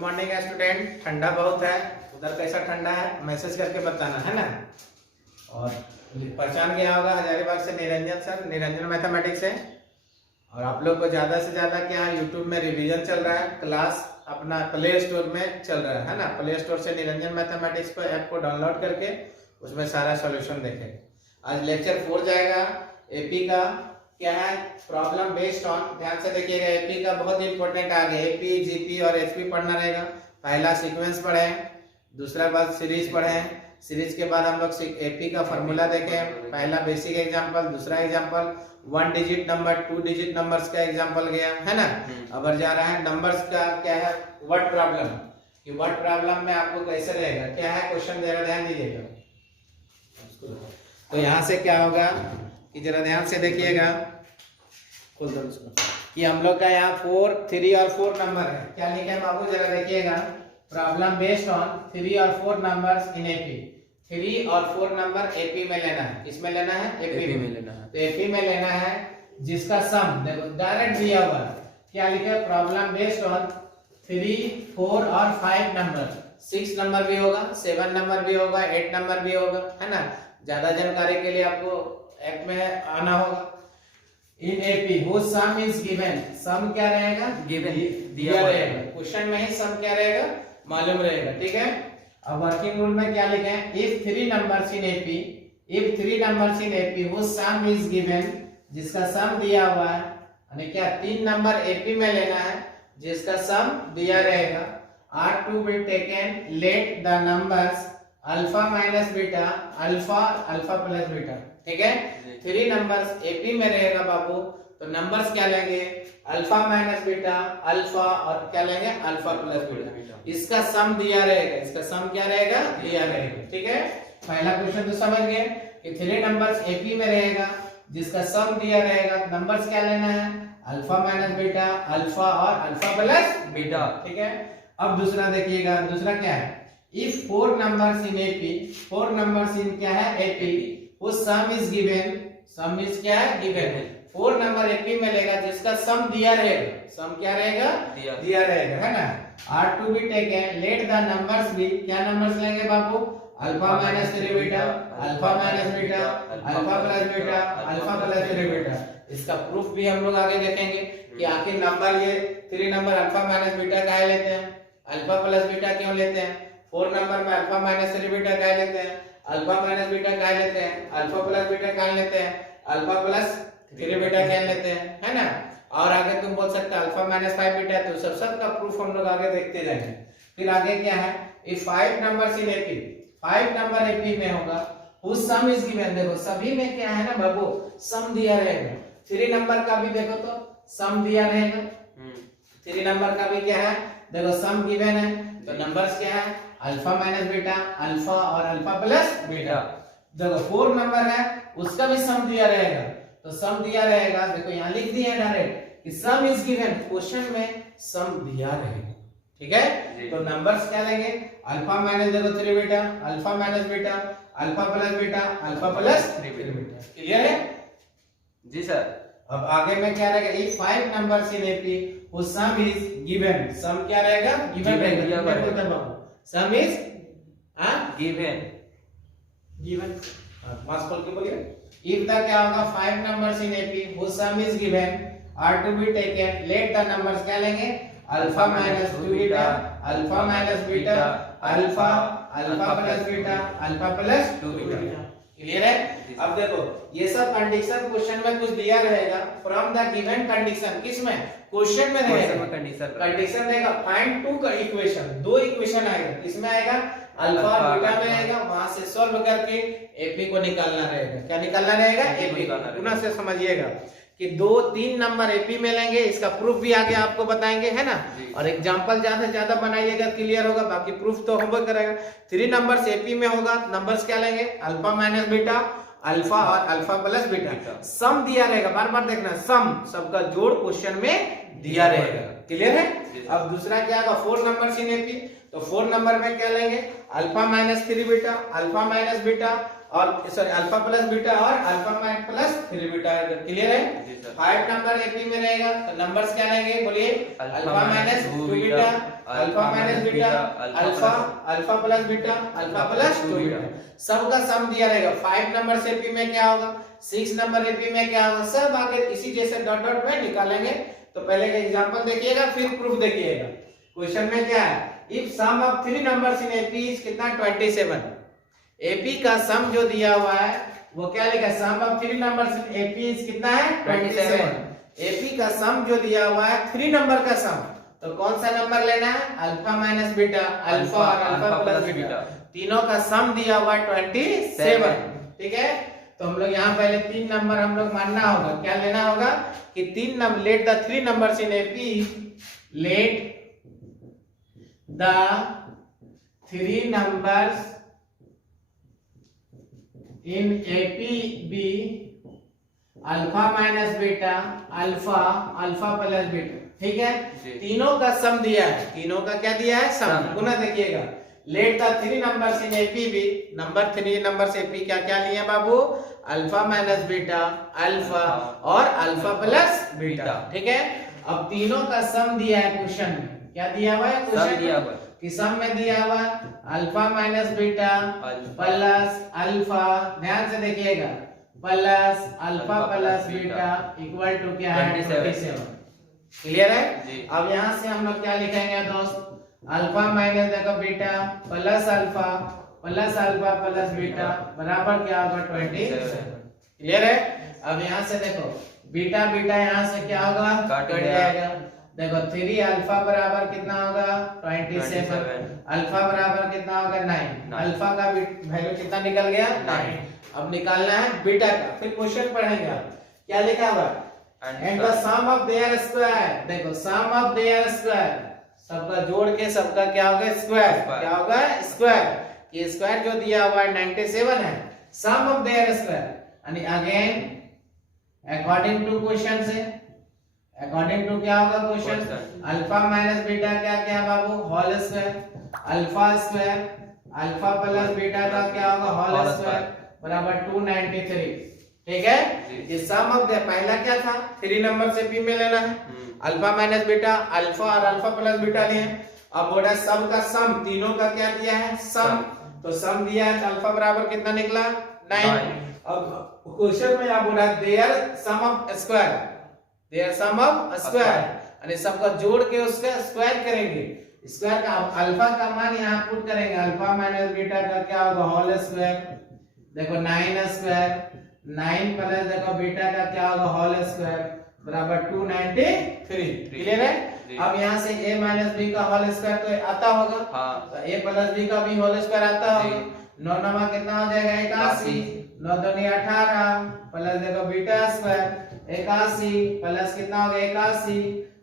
Morning student. ठंडा बहुत है, उधर कैसा ठंडा है मैसेज करके बताना है ना। और पहचान गया होगा हजारीबाग से निरंजन सर, निरंजन मैथमेटिक्स है। और आप लोग को ज़्यादा से ज़्यादा क्या है, यूट्यूब में रिवीजन चल रहा है, क्लास अपना प्ले स्टोर में चल रहा है ना। प्ले स्टोर से निरंजन मैथमेटिक्स को ऐप को डाउनलोड करके उसमें सारा सॉल्यूशन देखें। आज लेक्चर 4 जाएगा एपी का। क्या है, प्रॉब्लम बेस्ड ऑन। ध्यान से देखिएगा, एपी का बहुत इंपॉर्टेंट आगे एपी, जीपी और एचपी पढ़ना रहेगा। पहला सीक्वेंस पढ़े, दूसरा बात सीरीज पढ़े। सीरीज के बाद हम लोग एपी का फॉर्मूला देखें। पहला बेसिक एग्जांपल, दूसरा example 1 digit number 2 digit numbers का एग्जांपल गया है ना। अब जा रहा है नंबर्स का क्या है, वर्ड प्रॉब्लम। कि वर्ड प्रॉब्लम में आपको कैसे रहेगा, क्या है क्वेश्चन, जरा ध्यान दीजिएगा। तो यहाँ से क्या होगा कि जरा ध्यान से देखिएगा, खोल दो उसको। कि हम लोग का यहाँ 4, 3 और 4 नंबर है। क्या लिखे हैं बाबू, जरा देखिएगा। प्रॉब्लम बेस्ड ऑन 3 और 4 नंबर्स इन एपी। 3 और 4 नंबर एपी में लेना है। किसमें लेना है, एपी में लेना है। तो एपी में लेना है जिसका सम देखो डायरेक्ट दिया हुआ है। क्या लिखे, प्रॉब्लम बेस्ड ऑन 3, 4 और 5 नंबर। 6 नंबर भी होगा, 7 नंबर भी होगा, 8 नंबर भी होगा, है ना। ज्यादा जानकारी के लिए आपको ऐप में आना होगा। इन एपी वो सम इज गिवन। सम क्या रहेगा, गिवन दिया रहेगा। क्वेश्चन में ही सम क्या रहेगा मालूम रहेगा, ठीक है। अब वर्किंग रूल में क्या लिखे हैं, if 3 numbers in AP, if 3 numbers in AP वो सम इज गिवन, जिसका सम दिया हुआ है। यानी क्या 3 नंबर एपी में लेना है जिसका सम दिया रहेगा। Are to be taken, let the numbers alpha minus beta, alpha alpha plus beta, ठीक है। 3 नंबर्स एपी में रहेगा बाबू, तो नंबर्स क्या लेंगे, अल्फा माइनस बीटा, अल्फा और क्या लेंगे, अल्फा प्लस बीटा। इसका सम दिया रहेगा, इसका सम क्या रहेगा, दिया रहेगा, ठीक है। पहला क्वेश्चन तो समझ गए कि 3 नंबर्स एपी में रहेगा जिसका सम दिया रहेगा। नंबर्स क्या लेना है, अल्फा माइनस बीटा, अल्फा और अल्फा प्लस बीटा, ठीक है। अब दूसरा देखिएगा, दूसरा क्या है, if 4 numbers in AP, 4 numbers in क्या है एपी, वो sum is given, some is क्या है गिवन है। 4 नंबर एपी में लेगा जिसका सम दिया रहेगा। सम क्या रहेगा, दिया रहेगा, है ना। Are to be taken, let the numbers be, क्या नंबर्स लेंगे बाबू, alpha minus 3 beta, alpha minus beta, alpha plus beta, alpha plus 3 beta. इसका प्रूफ भी हम लोग आगे देखेंगे कि आखिर नंबर ये 3 नंबर अल्फा माइनस बीटा काहे लेते हैं, अल्फा प्लस बीटा क्यों लेते हैं। 4 नंबर में अल्फा माइनस 3 बीटा काहे लेते हैं, अल्फा माइनस बीटा काहे लेते हैं, अल्फा प्लस बीटा काहे लेते हैं, अल्फा प्लस 3 बीटा काहे लेते हैं, है ना। और आगे तुम बोल सकते हो अल्फा माइनस 5 बीटा। तो सब का प्रूफ हम लोग आगे देखते जाएंगे। फिर आगे क्या है, if 5 numbers in AP, 5 number AP में होगा, उस सम इज गिवन। देखो सभी में क्या है ना बाबू, सम दिया रहेगा। 3 नंबर का भी देखो तो सम दिया रहेगा। 3 नंबर का भी क्या है, देखो सम गिवन है। तो नंबर्स क्या है, अल्फा माइनस बीटा, अल्फा और अल्फा प्लस बीटा। देखो 4 नंबर है, उसका भी सम दिया रहेगा। तो सम दिया रहेगा, देखो यहाँ लिख दिया डायरेक्ट कि सम इज गिवन, क्वेश्चन में सम दिया रहेगा, ठीक है। तो नंबर्स क्या लेंगे, अल्फा माइनस देखो 3 beta, alpha minus beta, alpha plus beta, alpha plus 3 beta. Clear है जी सर। अब आगे में क्या रहेगा, इफ 5 नंबर्स इन एपी, वो सम इज गिवन। सम क्या रहेगा, गिवन रहेगा। सम इज गिवन, गिवन मास खोल के बोलिए। इफ द क्या होगा, 5 नंबर्स इन एपी, वो sum is given, are to be taken, let the numbers क्या लेंगे, alpha minus 2 beta, alpha minus beta, alpha alpha plus beta, alpha plus 2 beta. Clear है। अब देखो ये सब कंडीशन क्वेश्चन में कुछ दिया रहेगा फ्रॉम द गिवन कंडीशन। किसमें, क्वेश्चन में रहेगा कंडीशन रहेगा। फाइंड 2 का इक्वेशन, 2 इक्वेशन आएगा। किसमें आएगा, अल्फा बीटा में आएगा। वहां से सॉल्व करके एपी को निकालना रहेगा। क्या निकालना रहेगा, एपी। पुनः से समझिएगा कि 2-3 नंबर एपी में लेंगे। इसका प्रूफ भी आगे आपको बताएंगे, है ना। और एग्जांपल ज्यादा से ज्यादा बनाइएगा, क्लियर होगा। बाकी प्रूफ तो होमवर्क करेगा। 3 नंबर्स एपी में होगा, नंबर्स क्या लेंगे, अल्फा माइनस बीटा, अल्फा और अल्फा प्लस बीटा। सम दिया रहेगा, बार बार देखना, सम सबका जोड़ क्वेश्चन में दिया रहेगा। क्लियर है। अब दूसरा क्या होगा, 4 नंबर्स इन एपी। तो 4 नंबर में क्या लेंगे, alpha minus 3 beta, alpha minus beta और सॉरी अल्फा प्लस बीटा और alpha minus plus 3 beta. Clear है। 5 नंबर एपी में रहेगा, तो नंबर्स क्या लेंगे, बोलिए, alpha minus 2 beta, alpha minus beta, alpha alpha plus beta, alpha plus 2 beta. सबका सम दिया रहेगा। 5 नंबर से एपी में क्या होगा, 6 नंबर एपी में क्या होगा, सब आगे इसी जैसे डॉट डॉट में निकालेंगे। तो पहले का एग्जांपल देखिएगा, फिर प्रूफ देखिएगा। क्वेश्चन में क्या है, if sum of 3 numbers in AP is कितना 27। एपी का सम जो दिया हुआ है वो क्या लिखा है, sum of 3 numbers in AP is कितना है 27। एपी का सम जो दिया हुआ है 3 नंबर का सम, तो कौन सा नंबर लेना है, अल्फा माइनस बीटा, अल्फा और अल्फा प्लस बीटा, तीनों का सम दिया हुआ है 27। ठीक है, तो हम लोग यहाँ पहले 3 नंबर हम लोग मानना होगा। क्या लेना होगा कि 3 number, let the 3 numbers in AP, let the 3 numbers in AP be alpha minus beta, alpha alpha plus beta. ठीक है, तीनों का सम दिया है, तीनों का क्या दिया है, सम। पुनः देखिएगा, let the 3 numbers in AP be, number 3 number से एपी क्या क्या लिए बाबू, अल्फा माइनस बीटा, अल्फा और अल्फा प्लस बीटा। ठीक है, अब तीनों का सम दिया है क्वेश्चन में। क्या दिया हुआ है क्वेश्चन में, कि सम में दिया हुआ alpha minus beta plus alpha, ध्यान से देखिएगा, plus alpha plus beta equal to क्या है 27। क्लियर है। अब यहाँ से हम लोग क्या लिखेंगे दोस्त, अल्फा माइनस देखो beta plus alpha plus beta बराबर क्या होगा 27। क्लियर है। अब यहाँ से देखो बीटा बीटा यहाँ से क्या होगा, कट जाएगा। देखो 3 अल्फा बराबर कितना होगा 27, अल्फा बराबर कितना होगा 9, अल्फा का वैल्यू कितना निकल गया 9। अब निकालना है बीटा का। फिर क्वेश्चन पढ़ेंगे आप, क्या लिखा हुआ, and the sum of their square. देखो सम ऑफ देयर स्क्वायर, सबका जोड़ के सबका क्या होगा स्क्वायर, क्या होगा स्क्वायर। ये स्क्वायर जो दिया हुआ है 97 है, सम ऑफ देयर स्क्वायर। यानी अगेन अकॉर्डिंग टू क्वेश्चन से, अकॉर्डिंग टू क्या होगा क्वेश्चन, अल्फा माइनस बीटा क्या क्या बाबू, whole square, alpha square alpha plus beta का क्या होगा होल स्क्वायर बराबर 293। ठीक है, ये सम ऑफ द, पहला क्या था 3 नंबर से पी में लेना है, अल्फा माइनस बीटा, अल्फा और अल्फा प्लस बीटा लिए। अब बोला सब का सम, तीनों का क्या दिया है सम, तो सम दिया है, अल्फा बराबर कितना निकला 9। अब क्वेश्चन में आप बोला their sum of square, their sum of square, यानी सबका जोड़ के उसका स्क्वायर करेंगे। स्क्वायर का अल्फा का मान यहाँ पुट करेंगे, अल्फा माइनस बीटा का क्या होगा होल स्क्वायर। देखो 9 स्क्वायर, 9 प्लस देखो बीटा का क्या होगा होल स्क्वायर बराबर 293। क्लियर है। अब यहाँ से a माइनस बी का होल स्क्वायर तो आता होगा, तो a प्लस बी का भी होल स्क्वायर आता होगा। 9 नमा कितना हो जाएगा 81, 9 दूनी 18 प्लस देखो बीटा स्क्वायर 81 प्लस कितना हो गया 81,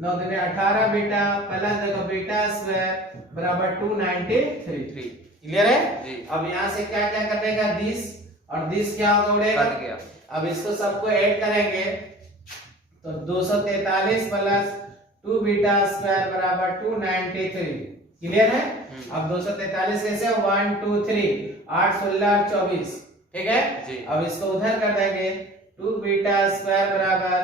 9 दूनी 18 बीटा प्लस देखो बीटा स्क्वायर बराबर 293। क्लियर है। अब यहाँ से क्या क्या कटेगा, दिस और दिस क्या होगा उड़ेगा। अब इसको सबको ऐड करेंगे तो 243 प्लस 2 बीटा स्क्वायर बराबर 293। क्लियर है। अब 243 कैसे 1 2 3 8 16 24। ठीक है। अब इसको उधर कर देंगे 2 बीटा स्क्वायर बराबर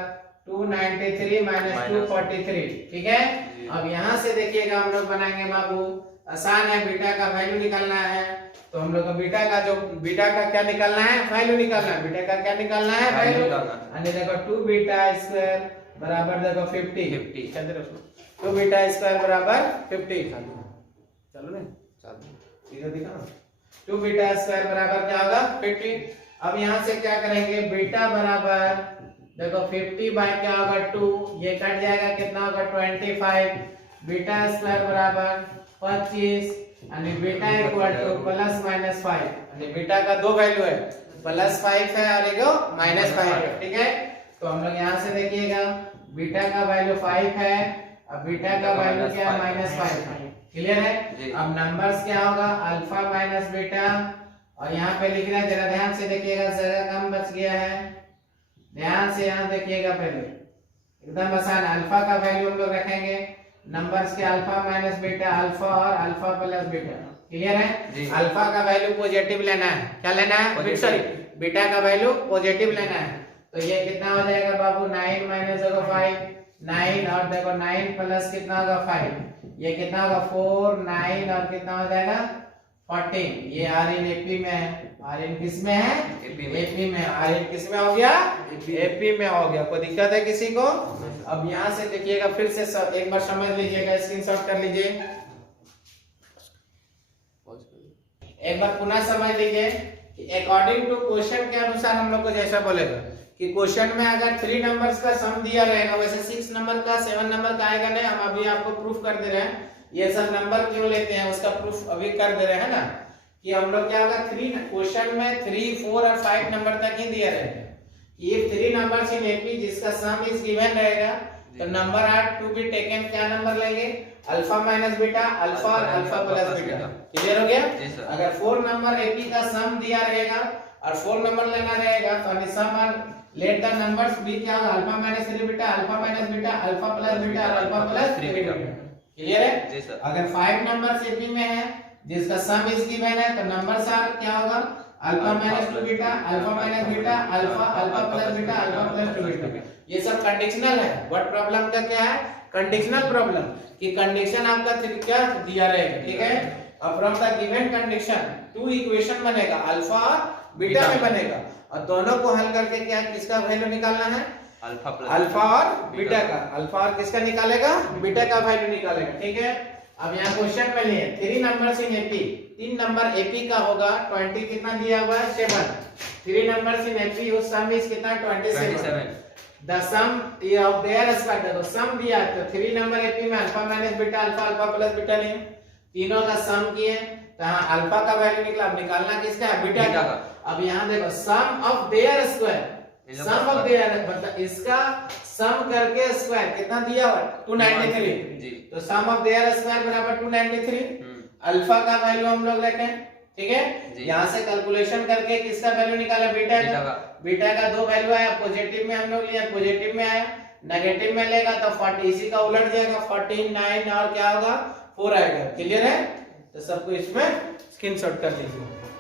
293 माइनस 243। ठीक है। अब यहाँ से देखिएगा हम लोग बनाएंगे बाबू, आसान है, बीटा का वैल्यू निकालना है। तो हम लोग को बीटा का क्या निकालना है, वैल्यू निकालना है। बीटा का क्या निकालना है, वैल्यू। यानी देखो 2 बीटा स्क्वायर बराबर देखो 50। चलते रहो, 2 बीटा स्क्वायर बराबर 50। चलो नहीं चलो दिखा, 2 बीटा स्क्वायर बराबर क्या होगा 50। अब यहाँ से क्या करेंगे, बीटा बराबर देखो 50 बाय क्या होगा 2, ये कट जाएगा कितना होगा 25। बीटा स्क्वायर बराबर 25 यानी beta equal two plus minus 5। यानी बीटा का दो वैल्यू है, प्लस 5 है और एक माइनस 5 है। ठीक है। तो हम लोग यहाँ से देखिएगा बीटा का वैल्यू 5 है, अब बीटा का वैल्यू क्या है -5 है। क्लियर है। अब नंबर्स क्या होगा, अल्फा माइनस बीटा, और यहाँ पे लिख रहे हैं, जरा ध्यान से देखिएगा, जगह कम बच गया है, ध्यान से यहाँ देखिएगा। पहले एकदम आसान, अल्फा का वैल्यू हम लोग रखेंगे, नंबर्स के अल्फा माइनस बीटा, अल्फा और अल्फा प्लस बीटा। क्लियर है। अल्फा का वैल्यू पॉजिटिव लेना है, क्या लेना है, सॉरी बीटा का वैल्यू पॉजिटिव लेना है। तो ये कितना हो जाएगा बाबू 9 माइनस 5, 9 और देखो 9 प्लस कितना होगा 5, ये कितना होगा 4 9 और कितना हो जाएगा 14। ये आर इन एपी में है, आर इन किस में है एपी में, आर इन किस में हो गया एपी में हो गया। कोई दिक्कत है किसी को? अब यहाँ से देखिएगा फिर से एक बार समझ लीजिएगा, स्क्रीनशॉट कर लीजिए, एक बार पुनः समझ लीजिए कि अकॉर्डिंग टू क्वेश्चन के अनुसार हम लोग को जैसा बोलेगा कि क्वेश्चन में अगर 3 नंबर्स का सम दिया रहेगा, वैसे 6 नंबर का 7 नंबर का आएगा नहीं। हम अभी आपको प्रूफ कर दे रहे हैं, ये सब नंबर क्यों लेते हैं उसका प्रूफ अभी कर दे रहे हैं ना, कि हम लोग क्या होगा 3 क्वेश्चन में 3 4 और 5 नंबर तक ही दिया रहेगा। ये 3 नंबर्स इन एपी जिसका सम इज गिवन रहेगा, तो number are to be taken क्या नंबर लेंगे अल्फा माइनस बीटा, अल्फा और अल्फा प्लस बीटा। क्लियर हो गया? अगर 4 नंबर एपी का सम दिया रहेगा और 4 नंबर लेना रहेगा तो सम और लेट द नंबर्स बी क्या होगा alpha minus 3 beta, alpha minus beta, alpha plus beta और अल्फा प्लस 3 बीटा। क्लियर है? जी सर। अगर 5 नंबर्स एपी में है जिसका सम इज गिवन है, तो नंबर्स आर क्या होगा alpha minus 2 beta, alpha minus beta, alpha alpha plus beta, alpha plus 2 beta. ये सब कंडीशनल है। व्हाट प्रॉब्लम का क्या है? कंडीशनल प्रॉब्लम, कि कंडीशन आपका क्या दिया रहेगा, ठीक है? और from the given condition 2 equation बनेगा, अल्फा और बीटा में बनेगा, और दोनों को हल करके क्या किसका वैल्यू निकालना है अल्फा और बीटा का। अल्फा और किसका निकालेगा बीटा का वैल्यू निकालेगा, ठीक है? अब यहाँ क्वेश्चन में लिए 3 numbers in AP, 3 number AP का होगा 20 कितना दिया हुआ है 7। 3 नंबर्स इन एपी उस सम इज कितना 27। The sum of their square, देखो सम दिया है तो 3 नंबर एपी में alpha minus beta, alpha alpha plus beta लिए, तीनों का सम किए तो यहाँ अल्फा का वैल्यू निकला। अब निकालना किसका है बीटा का। अब यहाँ देखो sum of their square, sum of their मतलब इसका सम करके स्क्वायर कितना दिया हुआ 293, तो सम ऑफ देयर स्क्वायर बराबर 293। अल्फा का वैल्यू हम लोग लेते हैं, ठीक है? यहाँ से कैलकुलेशन करके किसका वैल्यू निकाला बीटा का। बीटा का 2 वैल्यू आया, पॉजिटिव में हम लोग लिया, पॉजिटिव में आया, नेगेटिव में लेगा तो 40 इसी का उलट जाएगा 49 और क्या होगा 4 आएगा। क्लियर है? तो सबको इसमें स्क्रीनशॉट कर लीजिए।